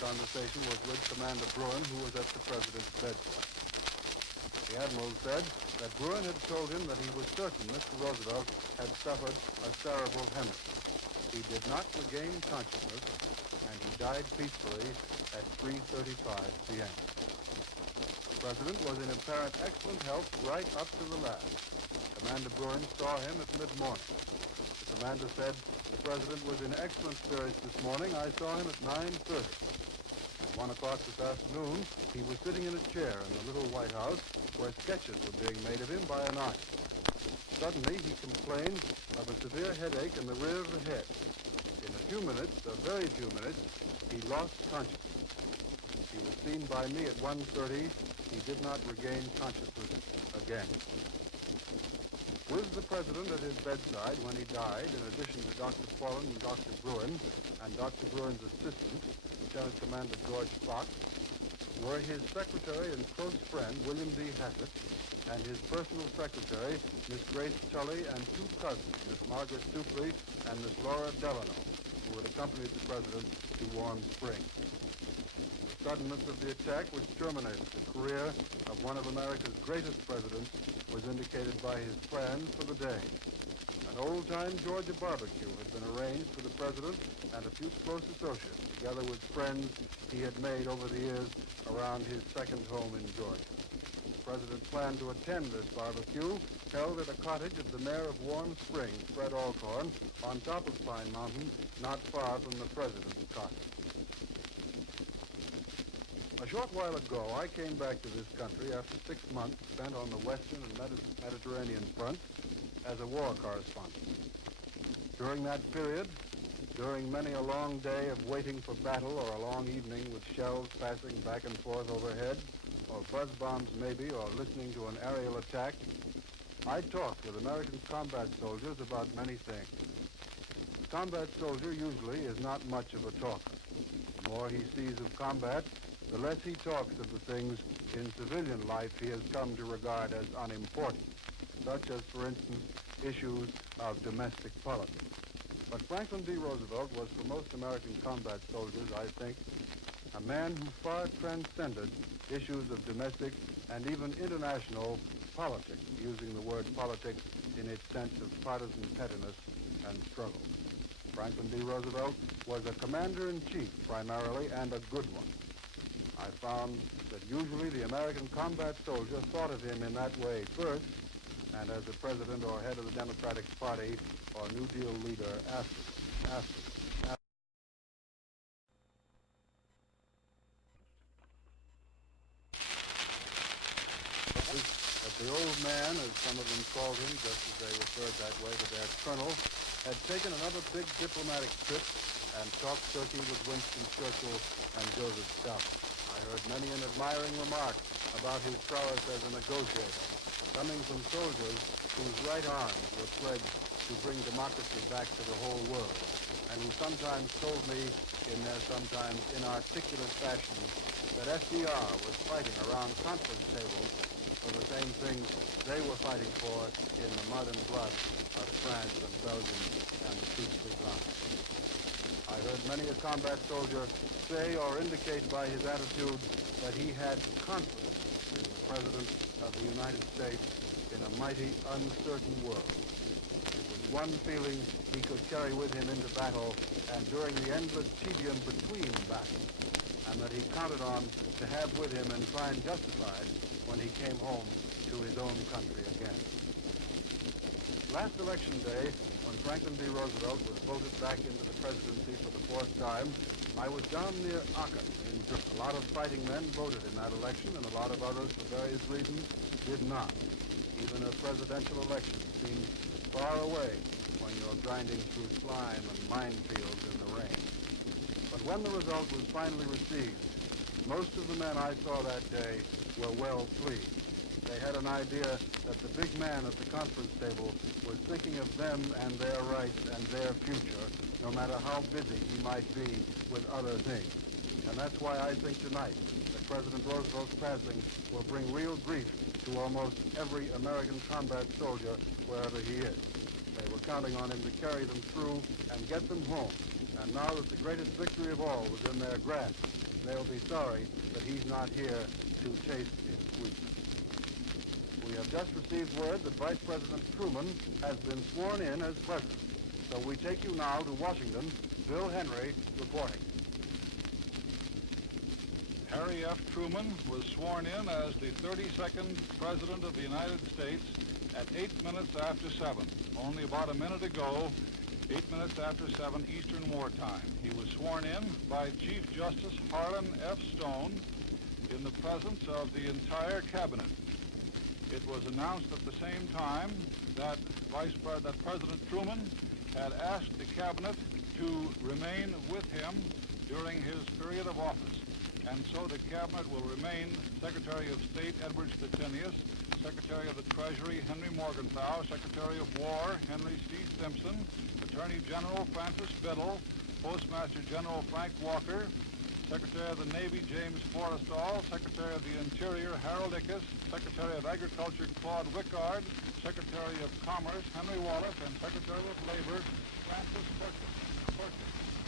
conversation was with Commander Bruin, who was at the President's bedside. The Admiral said that Bruin had told him that he was certain Mr. Roosevelt had suffered a cerebral hemorrhage. He did not regain consciousness, and he died peacefully at 3:35 p.m. The President was in apparent excellent health right up to the last. Commander Bruin saw him at mid-morning. The commander said, "The President was in excellent spirits this morning. I saw him at 9:30. At 1 o'clock this afternoon, he was sitting in a chair in the little White House where sketches were being made of him by an artist. Suddenly, he complained of a severe headache in the rear of the head. In a few minutes, a very few minutes, he lost consciousness. He was seen by me at 1:30. He did not regain consciousness again." With the President at his bedside when he died, in addition to Dr. Quallen and Dr. Bruin, and Dr. Bruin's assistant, Lieutenant Commander George Fox, were his secretary and close friend, William D. Hassett, and his personal secretary, Miss Grace Tully, and two cousins, Miss Margaret Dupley and Miss Laura Delano, who had accompanied the President to Warm Springs. The suddenness of the attack, which terminated the career of one of America's greatest presidents, was indicated by his plans for the day. An old-time Georgia barbecue had been arranged for the President and a few close associates, together with friends he had made over the years around his second home in Georgia. The President planned to attend this barbecue, held at a cottage of the mayor of Warm Springs, Fred Alcorn, on top of Pine Mountain, not far from the President's cottage. A short while ago, I came back to this country after 6 months spent on the Western and Mediterranean front as a war correspondent. During that period, during many a long day of waiting for battle or a long evening with shells passing back and forth overhead, or buzz bombs maybe, or listening to an aerial attack, I talked with American combat soldiers about many things. The combat soldier usually is not much of a talker. The more he sees of combat, the less he talks of the things in civilian life he has come to regard as unimportant, such as, for instance, issues of domestic politics. But Franklin D. Roosevelt was, for most American combat soldiers, I think, a man who far transcended issues of domestic and even international politics, using the word politics in its sense of partisan pettiness and struggle. Franklin D. Roosevelt was a commander-in-chief primarily, and a good one. I found that usually the American combat soldier thought of him in that way first, and as a president or head of the Democratic Party or New Deal leader after. That the old man, as some of them called him, just as they referred that way to their colonel, had taken another big diplomatic trip and talked turkey with Winston Churchill and Joseph Stalin. I heard many an admiring remark about his prowess as a negotiator, coming from soldiers whose right arms were pledged to bring democracy back to the whole world, and who sometimes told me, in their sometimes inarticulate fashion, that FDR was fighting around conference tables for the same things they were fighting for in the mud and blood of France and Belgium and the peaceful Islam. I heard many a combat soldier say or indicate by his attitude that he had confidence in the President of the United States in a mighty, uncertain world. It was one feeling he could carry with him into battle and during the endless tedium between battles, and that he counted on to have with him and find justified when he came home to his own country again. Last election day, when Franklin D. Roosevelt was voted back into the presidency for the 4th time, I was down near Aachen in Germany. A lot of fighting men voted in that election, and a lot of others, for various reasons, did not. Even a presidential election seems far away when you're grinding through slime and minefields in the rain. But when the result was finally received, most of the men I saw that day were well pleased. They had an idea that the big man at the conference table was thinking of them and their rights and their future, no matter how busy he might be with other things. And that's why I think tonight that President Roosevelt's passing will bring real grief to almost every American combat soldier wherever he is. They were counting on him to carry them through and get them home. And now that the greatest victory of all was in their grasp, they'll be sorry that he's not here to chase its sweep. We have just received word that Vice President Truman has been sworn in as president. So we take you now to Washington. Bill Henry reporting. Harry F. Truman was sworn in as the 32nd President of the United States at 8 minutes after 7. Only about a minute ago, 8 minutes after 7 Eastern Wartime. He was sworn in by Chief Justice Harlan F. Stone in the presence of the entire cabinet. It was announced at the same time that President Truman had asked the cabinet to remain with him during his period of office. And so the cabinet will remain Secretary of State Edward Stettinius, Secretary of the Treasury Henry Morgenthau, Secretary of War Henry C. Simpson, Attorney General Francis Biddle, Postmaster General Frank Walker, Secretary of the Navy James Forrestal, Secretary of the Interior Harold Ickes, Secretary of Agriculture Claude Wickard, Secretary of Commerce Henry Wallace, and Secretary of Labor Francis Perkins.